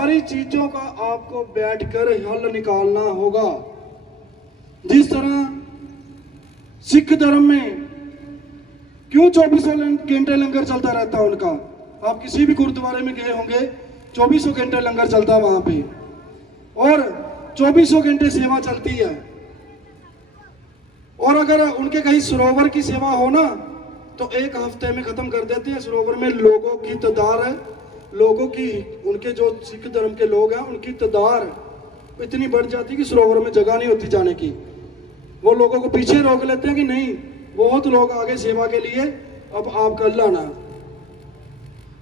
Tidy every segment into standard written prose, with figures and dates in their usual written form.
सारी चीजों का आपको बैठकर हल निकालना होगा। जिस तरह सिख धर्म में क्यों 24 घंटे लंगर चलता रहता है उनका, आप किसी भी गुरुद्वारे में गए होंगे 24 घंटे लंगर चलता है वहां पे, और 24 घंटे सेवा चलती है। और अगर उनके कहीं सरोवर की सेवा हो ना तो एक हफ्ते में खत्म कर देते हैं। सरोवर में लोगों की तादाद है, लोगों की, उनके जो सिख धर्म के लोग हैं उनकी तादाद इतनी बढ़ जाती है कि सरोवर में जगह नहीं होती जाने की। वो लोगों को पीछे रोक लेते हैं कि नहीं, बहुत लोग आगे सेवा के लिए, अब आप कर लाना।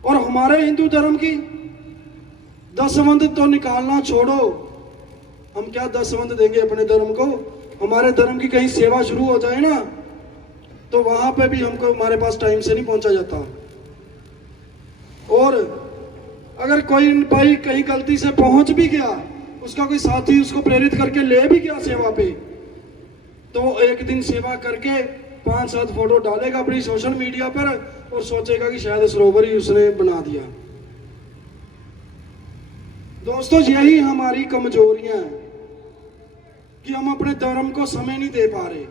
और हमारे हिंदू धर्म की दसवंध तो निकालना छोड़ो, हम क्या दसवंध देंगे अपने धर्म को। हमारे धर्म की कहीं सेवा शुरू हो जाए ना तो वहां पे भी हमको, हमारे पास टाइम से नहीं पहुंचा जाता। और अगर कोई भाई कहीं गलती से पहुंच भी गया, उसका कोई साथी उसको प्रेरित करके ले भी गया सेवा पे, तो एक दिन सेवा करके 5-7 फोटो डालेगा अपनी सोशल मीडिया पर और सोचेगा कि शायद सरोवर ही उसने बना दिया। दोस्तों, यही हमारी कमजोरियां हैं कि हम अपने धर्म को समय नहीं दे पा रहे।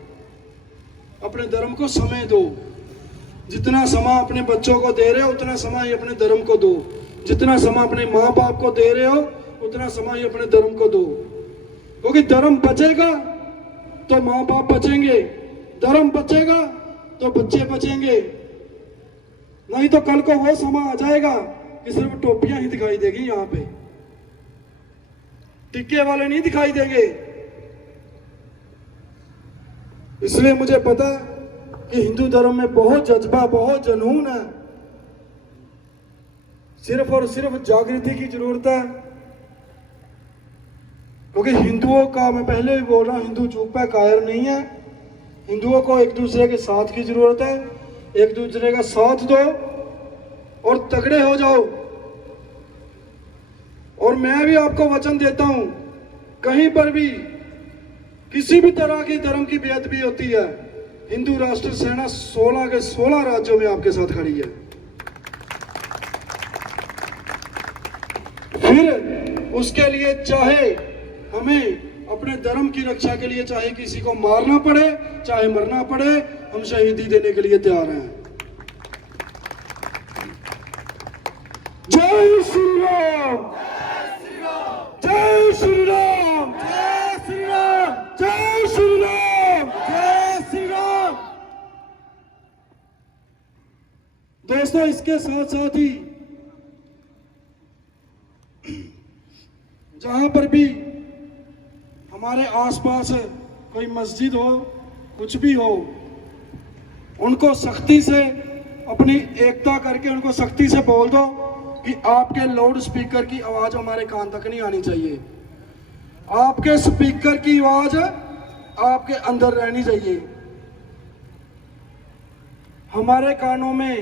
अपने धर्म को समय दो। जितना समय अपने बच्चों को दे रहे हो उतना समय ही अपने धर्म को दो। जितना समय अपने माँ बाप को दे रहे हो उतना समय ही अपने धर्म को दो। क्योंकि धर्म बचेगा तो माँ बाप बचेंगे, धर्म बचेगा तो बच्चे बचेंगे। नहीं तो कल को वो समय आ जाएगा कि सिर्फ टोपियां ही दिखाई देगी, यहाँ पे टिक्के वाले नहीं दिखाई देंगे। इसलिए मुझे पता है कि हिंदू धर्म में बहुत जज्बा, बहुत जुनून है। सिर्फ और सिर्फ जागृति की जरूरत है। क्योंकि हिंदुओं का, मैं पहले भी बोल रहा हूं, हिंदू चुप है, कायर नहीं है। हिंदुओं को एक दूसरे के साथ की जरूरत है। एक दूसरे का साथ दो और तगड़े हो जाओ। और मैं भी आपको वचन देता हूं, कहीं पर भी किसी भी तरह की धर्म की बेअदबी होती है, हिंदू राष्ट्र सेना 16 के 16 राज्यों में आपके साथ खड़ी है। फिर उसके लिए चाहे हमें अपने धर्म की रक्षा के लिए चाहे किसी को मारना पड़े, चाहे मरना पड़े, हम शहीदी देने के लिए तैयार हैं। जय श्री राम, जय श्री राम, जय श्री राम, जय श्री राम, जय श्री राम। दोस्तों, इसके साथ साथ ही जहां पर भी हमारे आसपास कोई मस्जिद हो, कुछ भी हो, उनको सख्ती से अपनी एकता करके उनको सख्ती से बोल दो कि आपके लाउड स्पीकर की आवाज हमारे कान तक नहीं आनी चाहिए। आपके स्पीकर की आवाज आपके अंदर रहनी चाहिए। हमारे कानों में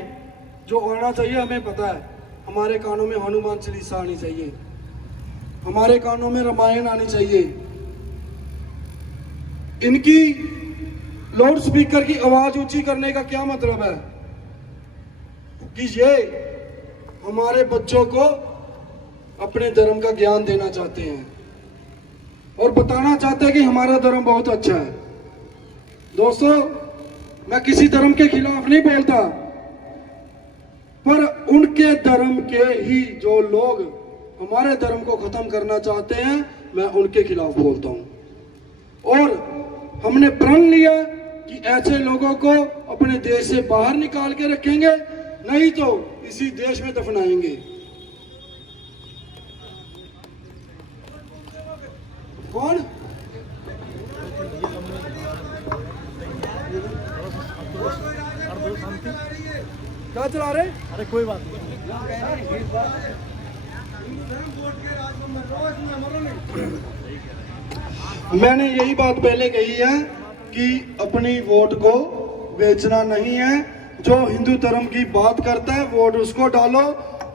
जो आना चाहिए हमें पता है। हमारे कानों में हनुमान चालीसा आनी चाहिए, हमारे कानों में रामायण आनी चाहिए। इनकी लाउड स्पीकर की आवाज ऊंची करने का क्या मतलब है कि ये हमारे बच्चों को अपने धर्म का ज्ञान देना चाहते हैं और बताना चाहते हैं कि हमारा धर्म बहुत अच्छा है। दोस्तों, मैं किसी धर्म के खिलाफ नहीं बोलता, पर उनके धर्म के ही जो लोग हमारे धर्म को खत्म करना चाहते हैं, मैं उनके खिलाफ बोलता हूं। और हमने प्रण लिया कि ऐसे लोगों को अपने देश से बाहर निकाल के रखेंगे, नहीं तो इसी देश में दफनाएंगे। कौन? क्या चला रहे? अरे कोई बात नहीं। मैंने यही बात पहले कही है कि अपनी वोट को बेचना नहीं है। जो हिंदू धर्म की बात करता है वोट उसको डालो।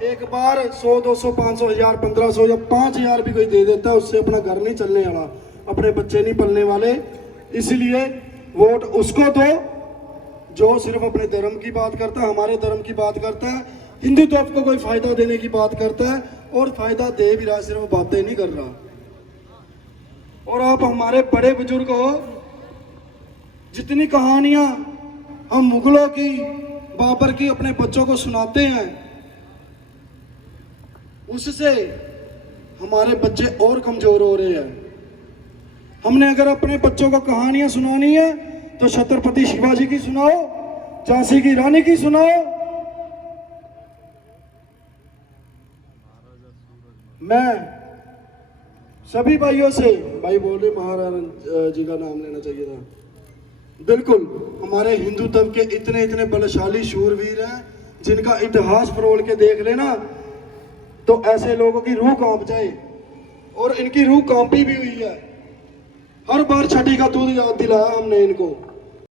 एक बार 100, 200, 500, 1000, 1500 या 5000 भी कोई दे देता है, उससे अपना घर नहीं चलने वाला, अपने बच्चे नहीं पलने वाले। इसलिए वोट उसको दो जो सिर्फ अपने धर्म की बात करता है, हमारे धर्म की बात करता है, हिंदुत्व को कोई फायदा देने की बात करता है। और फायदा दे भी रहा, सिर्फ बातें नहीं कर रहा। और आप हमारे बड़े बुजुर्ग हो, जितनी कहानियां हम मुगलों की, बाबर की अपने बच्चों को सुनाते हैं, उससे हमारे बच्चे और कमजोर हो रहे हैं। हमने अगर अपने बच्चों को कहानियां सुनानी है तो छत्रपति शिवाजी की सुनाओ, झांसी की रानी की सुनाओ। मैं सभी भाइयों से, भाई बोले महाराणा जी का नाम लेना चाहिए था, बिल्कुल हमारे हिंदू धर्म के इतने इतने बलशाली शूरवीर हैं जिनका इतिहास फरोल के देख लेना तो ऐसे लोगों की रूह कांप जाए। और इनकी रूह कांपी भी हुई है। हर बार छठी का दूध याद दिलाया हमने इनको।